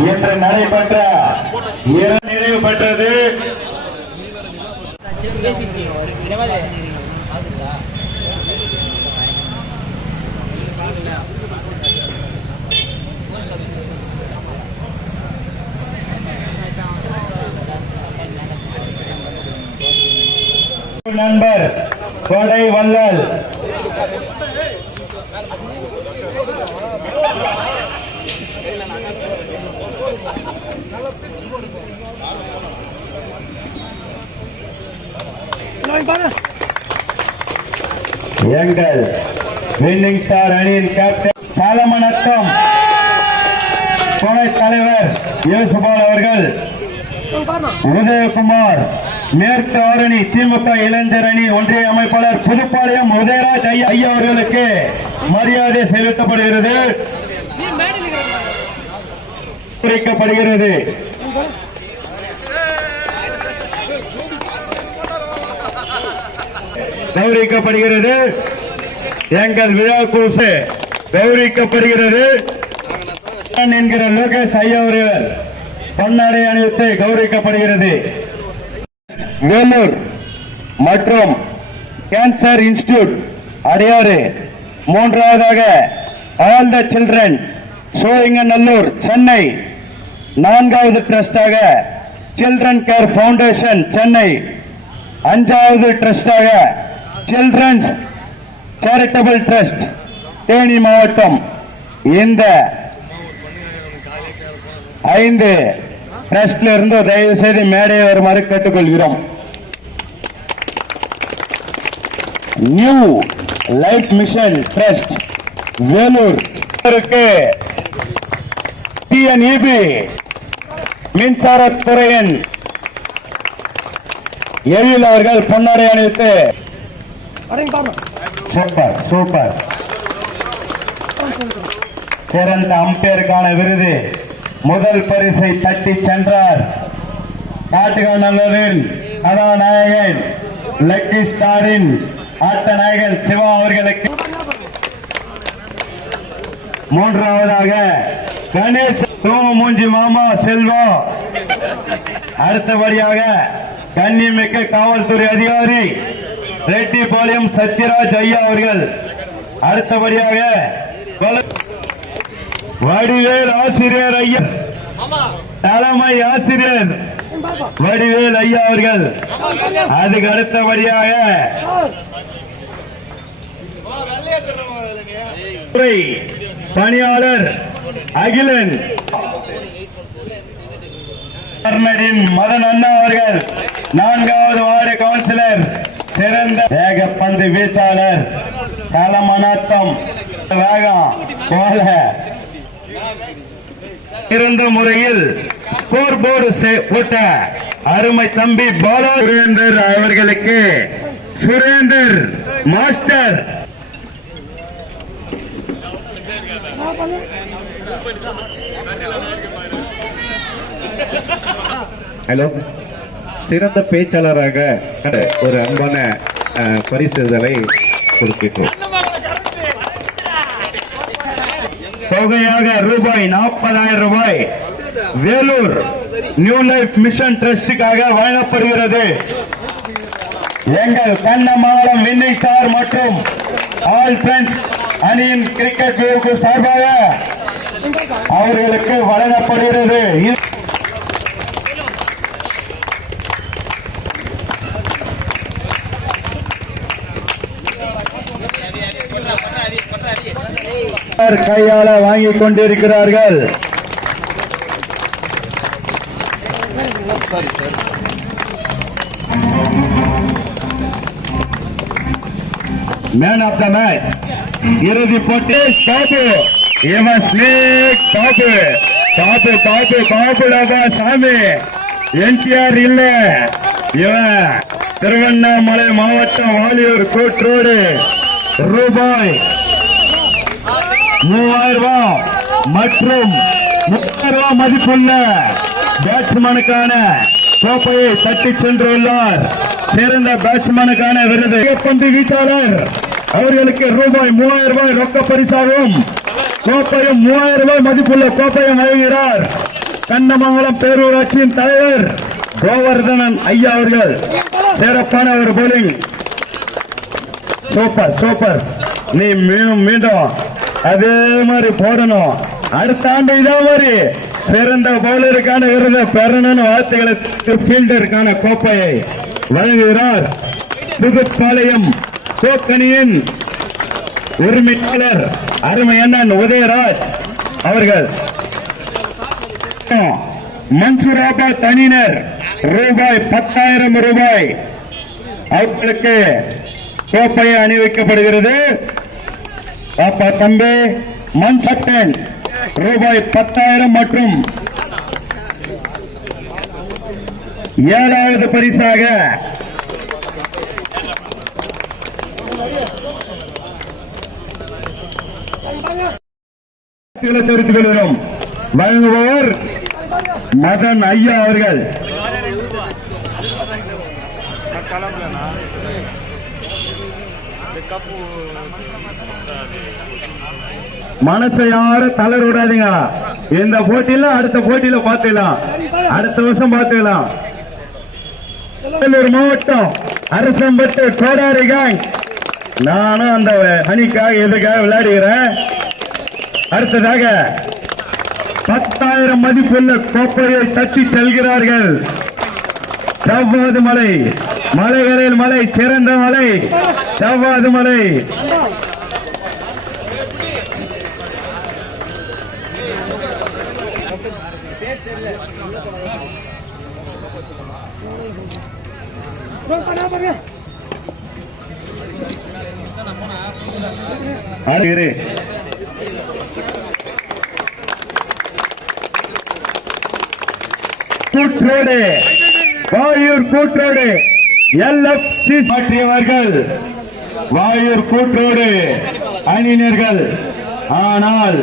இன்று நடைபெற்ற நிறைவு பெற்றது. நண்பர் கொடை வள்ளல் எங்கள் வின்னிங் ஸ்டார் அணியின் கேப்டன் சாலமனத்தம் துணைத் தலைவர் யோசுபால் அவர்கள், உதயகுமார் மேற்கு ஆரணி திமுக இளைஞர் அணி ஒன்றிய அமைப்பாளர் புதுப்பாளையம் உதயராஜ் ஐயா அவர்களுக்கு மரியாதை செலுத்தப்படுகிறது. கௌரவிக்கப்படுகிறது. எங்கள் விழா கூசு கௌரவிக்கப்படுகிறது என்கிற லோகேஷ் ஐயா அவர்கள் பொன்னாடை அணிவித்து கௌரவிக்கப்படுகிறது. வேலூர் மற்றும் கேன்சர் இன்ஸ்டிடியூட் அடையாறு, மூன்றாவதாக all the children Sholinganallur Chennai, நான்காவது ட்ரஸ்டாக சில்ட்ரன் கேர் பவுண்டேஷன் சென்னை, அஞ்சாவது ட்ரஸ்டாக சில்ட்ரன்ஸ் சேரிட்டபிள் ட்ரஸ்ட் தேனி மாவட்டம். இந்த 5 ட்ரஸ்ட்ல இருந்து தயவு செய்து மேடையை வருமாறு கேட்டுக்கொள்கிறோம். New life mission trust Vellore TNEB மின்சாரத்துறையின் எழில் அவர்கள் பொன்னாடை அணிவித்து சூப்பர் சூப்பர் சிறந்த அம்பையருக்கான விருது முதல் பரிசை தட்டி சென்றார். காட்டுகாநல்லூரின் கதாநாயகன் லக்கி ஸ்டாரின் ஆட்ட நாயகன் சிவா அவர்களுக்கு. மூன்றாவதாக கணேஷ் மூஞ்சி மாமா செல்வா. அடுத்தபடியாக கண்ணியமிக்க காவல்துறை அதிகாரி ரெட்டிபாளையம் சத்யராஜ் ஐயா அவர்கள். அடுத்தபடியாக வடிவேல் ஆசிரியர் ஐயா, தலைமை ஆசிரியர் வடிவேல் ஐயா அவர்கள். அதுக்கு அடுத்தபடியாக பணியாளர் அகிலன் மதன் அண்ணா அவர்கள். நான்காவது வார்டு கவுன்சிலர் சிறந்த வேகப்பந்து வீச்சாளர் சாலமனாத்தம் வேகம் போல சிறந்த முறையில் ஸ்கோர் போர்டு போட்ட அருமை தம்பி பாலா சுரேந்தர் அவர்களுக்கு சுரேந்தர் மாஸ்டர் ஹலோ, சிறந்த பேச்சாளராக ஒரு அன்பான பரிசுகளை கொடுக்கிறோம். தொகையாக ரூபாய் 40,000 வேலூர் நியூ லைஃப் மிஷன் ட்ரஸ்டுக்காக வழங்கப்படுகிறது. எங்கள் கண்ணமங்கலம் வின்னிங் ஸ்டார் மற்றும் ஆல் ஃப்ரெண்ட்ஸ் அணியின் கிரிக்கெட் வீரருக்கு சார்பாக அவர்களுக்கு வழங்கப்படுகிறது. கையால வாங்கிக் கொண்டிருக்கிறார்கள். மேன் ஆஃப் த மேட்ச் இறுதி போட்டி காப்பு. இவன் ஸ்னேக் காப்பு காப்பு காப்பு காப்புடாதா சாமி. என்டிஆர் இல்ல, இவன் திருவண்ணாமலை மாவட்டம் வாலியூர் கூட்ரோடு ரூபாய் 3000 மற்றும் 3000 மதிப்புள்ள பேட்ஸ்மேனுக்கான கோப்பையை தட்டி சென்றுள்ளார். சிறந்த பேட்ஸ்மேனுக்கான விருது பந்து வீச்சாளர் அவர்களுக்கு ரூபாய் 3000 ரொக்க பரிசாகவும் கோப்பையும் 3000 மதிப்புள்ள கோப்பையும் வழங்குகிறார். கண்ணமங்கலம் பேரூராட்சியின் தலைவர் கோவர்தனன் ஐயா அவர்கள் சிறப்பான ஒரு போலிங். Super super. நீ மீண்டும் அதே மாதிரி போடணும். அடுத்த ஆண்டு இதே மாதிரி சிறந்த பவுலருக்கான விருது பெறணும்னு வாழ்த்துக்களை ஃபீல்டருக்கான கோப்பையை வழங்குகிறார் புதுப்பாளையம் கோக்கணியின் உரிமையாளர் அருமை அண்ணன் உதயராஜ் அவர்கள். மன்சூராபாத் அணியினர் ரூபாய் 10,000 அவர்களுக்கு கோப்பையை அணிவிக்கப்படுகிறது. அப்பா தம்பி மன்சட்டன் ரூபாய் 10,000 மற்றும் 7வது பரிசாக தெரிவித்துக் கொள்கிறோம். வழங்குபவர் மதன் ஐயா அவர்கள். மனசை யாரும் தளர விடாதீங்க. இந்த போட்டியில அடுத்த போட்டியில பார்த்துக்கலாம், அடுத்த வருஷம் பார்த்துக்கலாம். மாவட்டம் அரசம்பட்டு கோடாரி கேங், நானும் அந்த அணிக்காக இதுக்காக விளையாடுகிறேன். அடுத்ததாக 10,000 மதிப்புள்ள கோப்பையை தட்டி செல்கிறார்கள். செவ்வாது மலை, மலைகளில் மலை, சிறந்த மலை செவ்வாது மலை. கூற்றோடு வாயூர் கூற்றோடு LFC மாற்றியவர்கள் வாயூர் கூற்றோடு அணியினர்கள். ஆனால்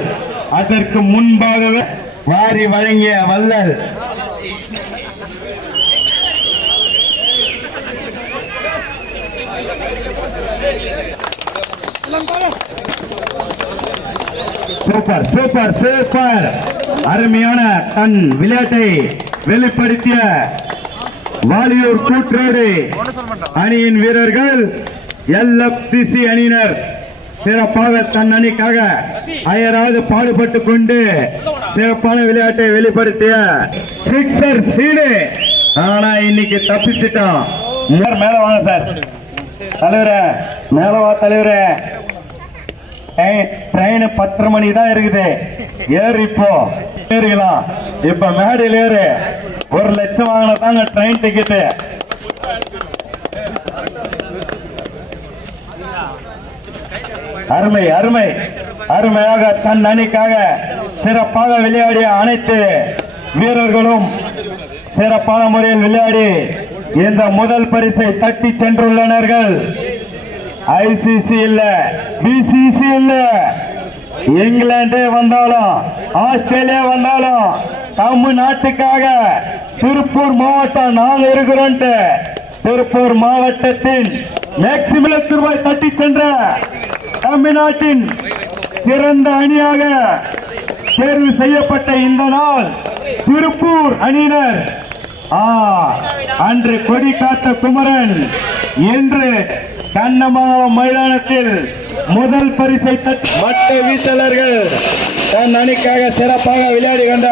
அதற்கு முன்பாகவே வாரி வழங்கிய வல்லல் சூப்பர் சூப்பர் சூப்பர். அருமையான தன் விளையாட்டை வெளிப்படுத்திய வாலியூர் கூற்றோடு அணியின் வீரர்கள் LFCC அணியினர் சிறப்பாக தன் அணிக்காக அயராது பாடுபட்டுக் கொண்டு சிறப்பான விளையாட்டை வெளிப்படுத்திய சிக்ஸர் சீடு. ஆனா இன்னைக்கு தப்பிச்சிட்டோம். மேல வாங்க சார் தலைவரே, மேல வா தலைவரே. ட்ரெயின் 10:30 மணி தான் இருக்குது. ஏறு, இப்போ ஏறிக்கலாம். இப்ப மேடையில் ஏறு. 1 லட்சம் வாங்கினா தாங்க ட்ரெயின் டிக்கெட்டு. அருமை அருமை அருமையாக தன் அணிக்காக சிறப்பாக விளையாடிய அனைத்து வீரர்களும் சிறப்பான முறையில் விளையாடி இந்த முதல் பரிசை தட்டி சென்றுள்ளனர்கள். ICC இல்ல, BCC இல்ல, இங்கிலாந்தே வந்தாலும் ஆஸ்திரேலியா வந்தாலும் தமிழ்நாட்டுக்காக திருப்பூர் மாவட்டம் நாங்க இருக்கிறோம். திருப்பூர் மாவட்டத்தின் மேக்சிமம் ரூபாய் தட்டி சென்ற தமிழ்நாட்டின் சிறந்த அணியாக தேர்வு செய்யப்பட்ட இந்த நாள் திருப்பூர் அணியினர் அன்று கொடி காத்த குமரன் இன்று கண்ணமங்கலம் மைதானத்தில் முதல் பரிசை தட்டி மற்ற வீச்சாளர்கள் தன் அணிக்காக சிறப்பாக விளையாடி கொண்ட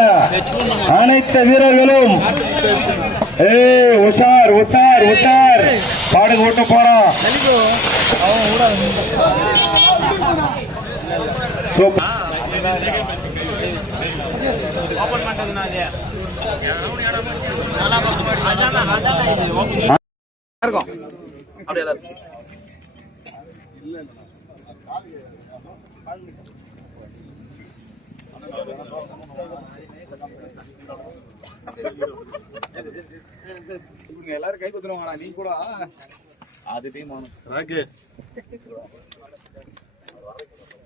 அனைத்து வீரர்களும் உஷார் உஷார் உஷார் பாடு ஓட்டு போறோம். எல்லாரும் கை குத்துருவாங்க. நீ கூட அது டீம்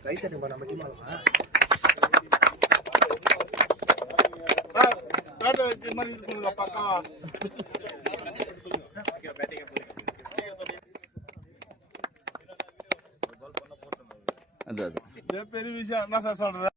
கை தட்டி நம்ம டீம் பெரிய விஷயம் என்ன சார் சொல்றது.